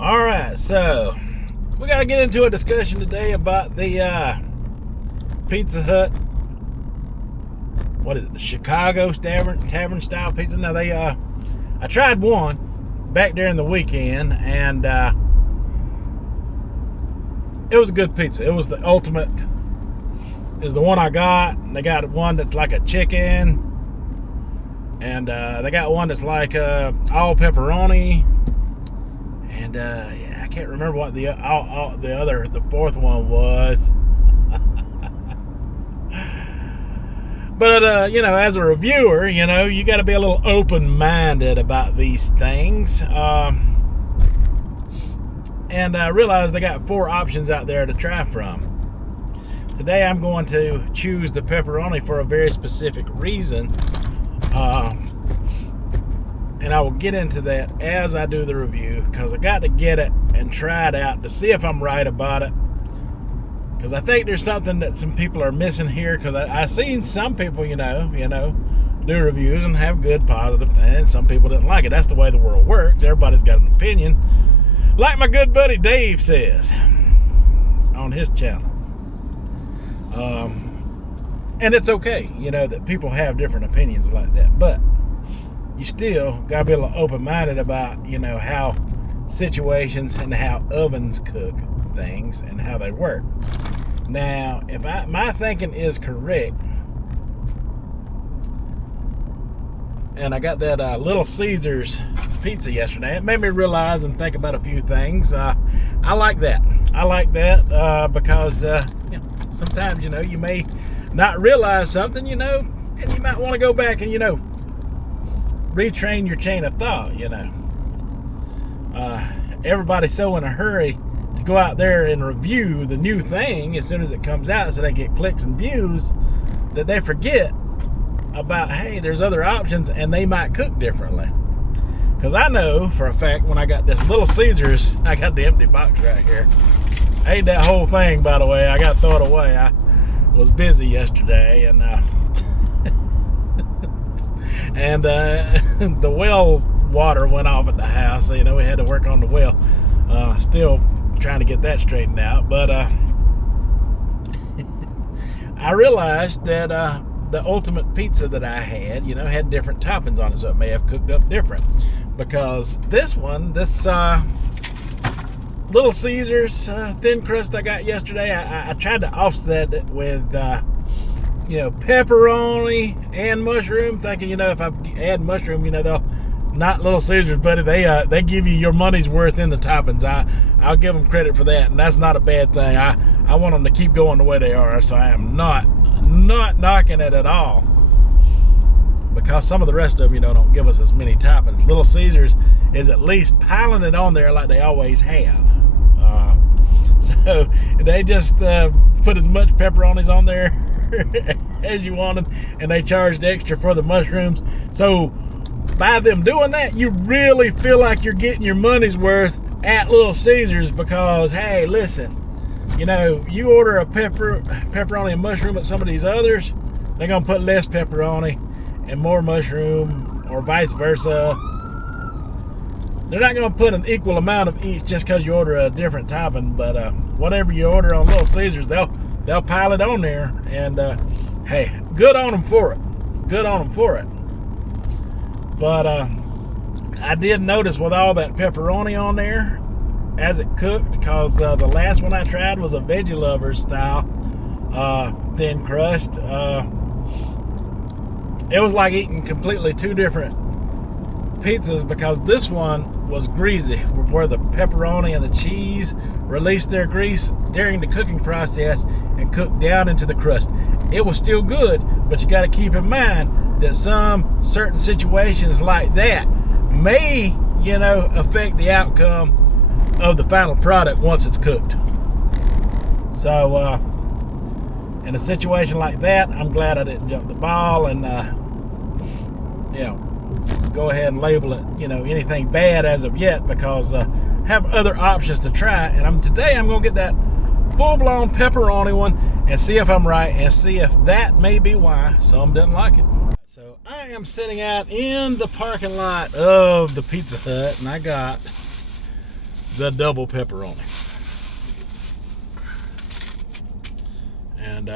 Alright, so we got to get into a discussion today about the Pizza Hut. What is it? The Chicago Tavern style pizza. Now I tried one back during the weekend, and it was a good pizza. It was the ultimate. Is the one I got. They got one that's like a chicken, and they got one that's like all pepperoni. And yeah, I can't remember what the fourth one was. But as a reviewer, you got to be a little open-minded about these things. And I realized they got 4 options out there to try from. Today I'm going to choose the pepperoni for a very specific reason. And I will get into that as I do the review, because I got to get it and try it out to see if I'm right about it. Because I think there's something that some people are missing here. Because I've seen some people, do reviews and have good, positive things. Some people didn't like it. That's the way the world works. Everybody's got an opinion. Like my good buddy Dave says on his channel. And it's okay, that people have different opinions like that. But you still got to be a little open-minded about, how situations and how ovens cook things and how they work. Now, if my thinking is correct, and I got that Little Caesars pizza yesterday, it made me realize and think about a few things. I like that. I like that because sometimes, you may not realize something, and you might want to go back and, retrain your chain of thought. Everybody's so in a hurry to go out there and review the new thing as soon as it comes out so they get clicks and views, that they forget about, hey, there's other options and they might cook differently. Because I know for a fact, when I got this Little Caesars, I got the empty box right here. I ate that whole thing, by the way. I got to throw it away. I was busy yesterday, and and the well water went off at the house. So, we had to work on the well. Still trying to get that straightened out. But I realized that the ultimate pizza that I had, had different toppings on it. So it may have cooked up different. Because this Little Caesars thin crust I got yesterday, I tried to offset it with pepperoni and mushroom, thinking if I add mushroom, they'll not Little Caesars, buddy. They give you your money's worth in the toppings. I'll give them credit for that, and that's not a bad thing. I want them to keep going the way they are, so I am not knocking it at all. Because some of the rest of them, don't give us as many toppings. Little Caesars is at least piling it on there like they always have. So they just put as much pepperonis on there as you wanted, and they charged extra for the mushrooms. So by them doing that, you really feel like you're getting your money's worth at Little Caesars, because, hey, listen, you order a pepperoni and mushroom at some of these others, they're going to put less pepperoni and more mushroom, or vice versa. They're not going to put an equal amount of each just because you order a different topping. But whatever you order on Little Caesars, they'll pile it on there. And hey, good on them for it. Good on them for it. But I did notice with all that pepperoni on there as it cooked, because the last one I tried was a Veggie Lovers style thin crust. It was like eating completely 2 different pizzas, because this one was greasy, where the pepperoni and the cheese released their grease during the cooking process and cooked down into the crust. It was still good, but you got to keep in mind that some certain situations like that may, affect the outcome of the final product once it's cooked. So in a situation like that, I'm glad I didn't jump the ball and go ahead and label it, anything bad as of yet, because have other options to try. And today I'm going to get that full-blown pepperoni one and see if I'm right, and see if that may be why some didn't like it. So I am sitting out in the parking lot of the Pizza Hut, and I got the double pepperoni. And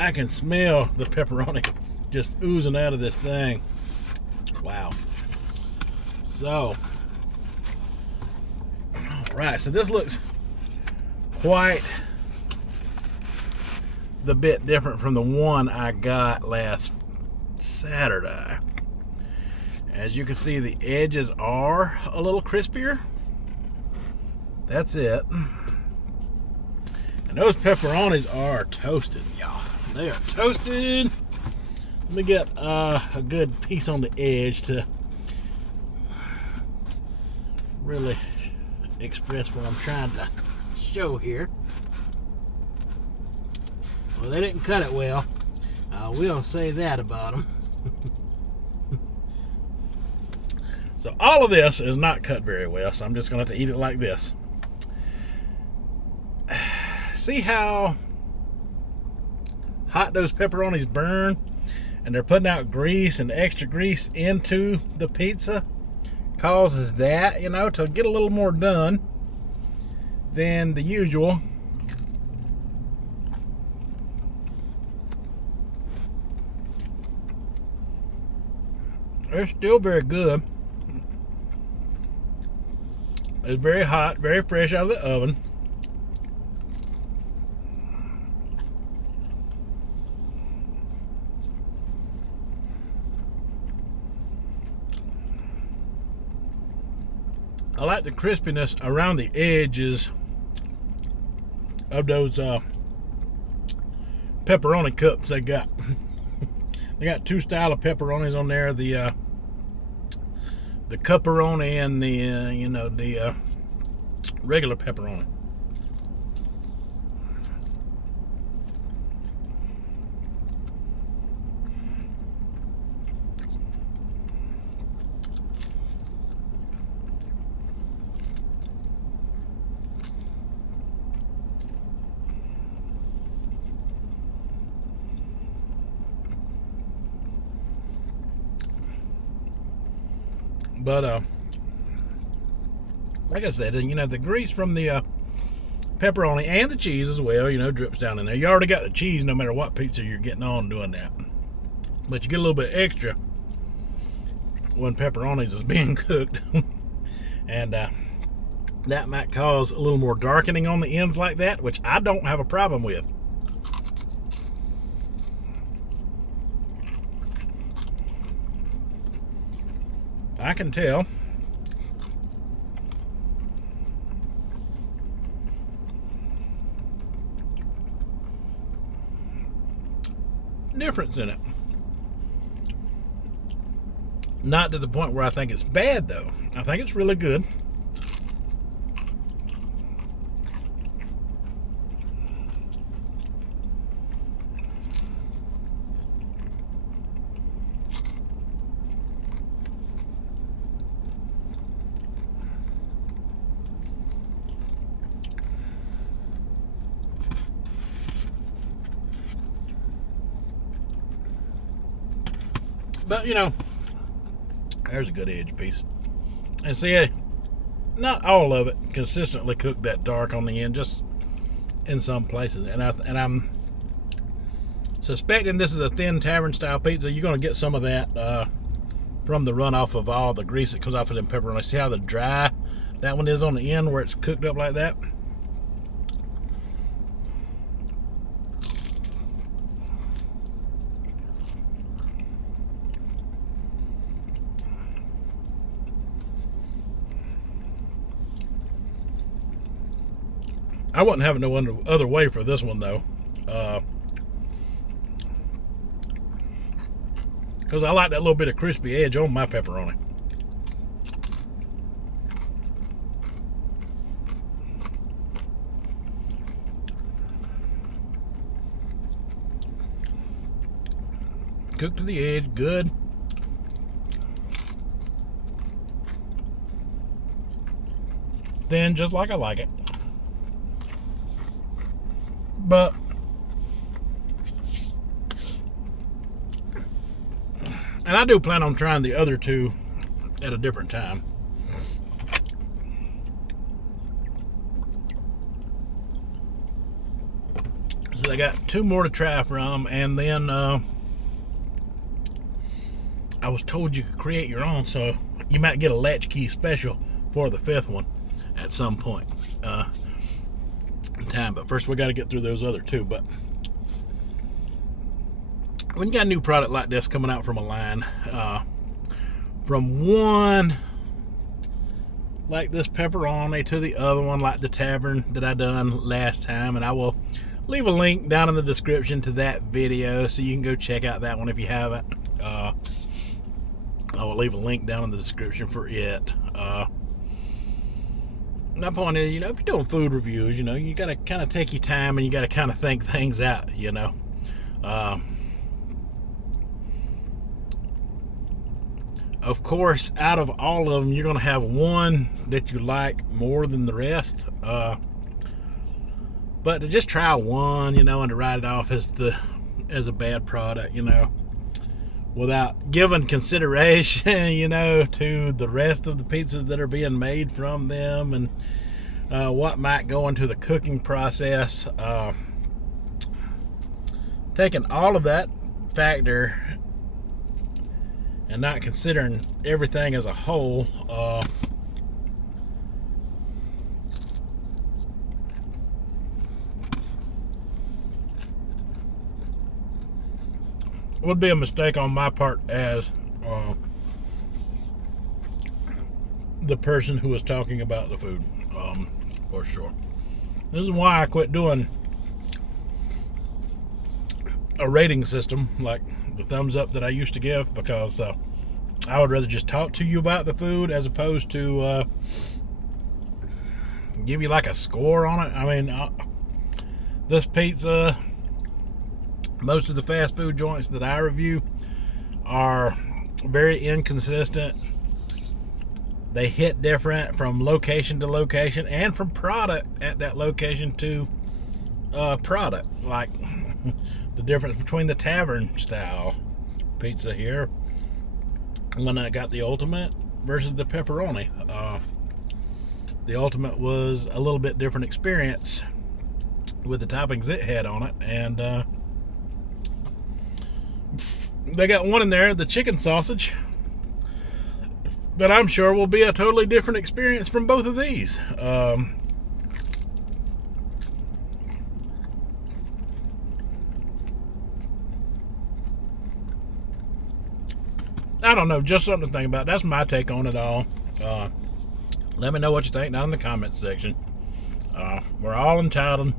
I can smell the pepperoni just oozing out of this thing. Wow. So, all right, so this looks quite the bit different from the one I got last Saturday. As you can see, the edges are a little crispier. That's it. And those pepperonis are toasted, y'all. They are toasted. Let me get a good piece on the edge to really express what I'm trying to show here. Well, they didn't cut it well. I will say that about them. So all of this is not cut very well, so I'm just going to have to eat it like this. See how hot those pepperonis burn? And they're putting out grease and extra grease into the pizza. Causes that, you know, to get a little more done than the usual. They're still very good. It's very hot, very fresh out of the oven. I like the crispiness around the edges of those pepperoni cups they got. They got two style of pepperonis on there. The cupperoni and the regular pepperoni. But like I said, you know, the grease from the pepperoni and the cheese as well, you know, drips down in there. You already got the cheese no matter what pizza you're getting on doing that. But you get a little bit extra when pepperonis is being cooked. And that might cause a little more darkening on the ends like that, which I don't have a problem with. I can tell. Difference in it. Not to the point where I think it's bad, though. I think it's really good. But, you know, there's a good edge piece. And see, not all of it consistently cooked that dark on the end, just in some places. And I'm suspecting this is a thin tavern style pizza. You're going to get some of that from the runoff of all the grease that comes off of them pepperoni. See how the dry that one is on the end where it's cooked up like that? I wasn't having no other way for this one, though. Because I like that little bit of crispy edge on my pepperoni. Cooked to the edge, good. Thin, just like I like it. But And I do plan on trying the other two at a different time. So I got 2 more to try from, and then I was told you could create your own, so you might get a latchkey special for the 5th one at some point in time. But first we got to get through those other 2. But when you got a new product like this coming out from a line, from one like this pepperoni to the other one like the Tavern that I done last time, and I will leave a link down in the description to that video so you can go check out that one if you haven't. I will leave a link down in the description for it. My point is, if you're doing food reviews, you got to kind of take your time and you got to kind of think things out, Of course, out of all of them, you're going to have one that you like more than the rest. But to just try one, and to write it off as a bad product, without giving consideration, to the rest of the pizzas that are being made from them and what might go into the cooking process. Taking all of that factor and not considering everything as a whole, would be a mistake on my part as the person who was talking about the food, for sure. This is why I quit doing a rating system like the thumbs up that I used to give, because I would rather just talk to you about the food as opposed to give you like a score on it. I mean, this pizza, most of the fast food joints that I review are very inconsistent. They hit different from location to location and from product at that location to product. Like the difference between the Tavern style pizza here, when I got the Ultimate versus the Pepperoni. The Ultimate was a little bit different experience with the toppings it had on it, and they got one in there, the chicken sausage, that I'm sure will be a totally different experience from both of these. I don't know, just something to think about. That's my take on it all. Let me know what you think down in the comments section. We're all entitled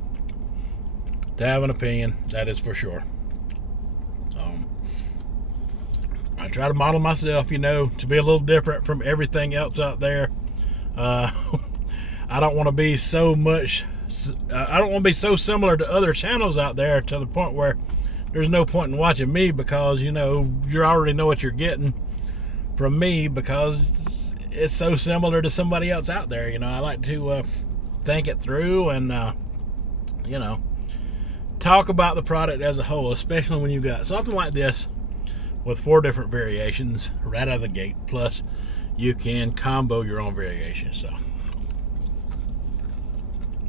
to have an opinion, that is for sure. I try to model myself, to be a little different from everything else out there. I don't want to be so similar to other channels out there to the point where there's no point in watching me, because you already know what you're getting from me, because it's so similar to somebody else out there. I like to think it through and talk about the product as a whole, especially when you got something like this with 4 different variations right out of the gate. Plus you can combo your own variations. So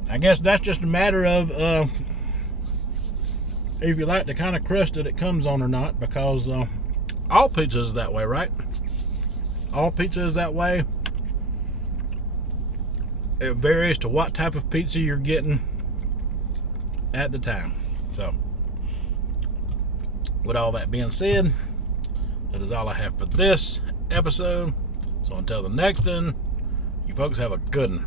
I guess that's just a matter of if you like the kind of crust that it comes on or not, because all pizza is that way, right? All pizza is that way. It varies to what type of pizza you're getting at the time. So with all that being said, that is all I have for this episode. So until the next one, you folks have a good one.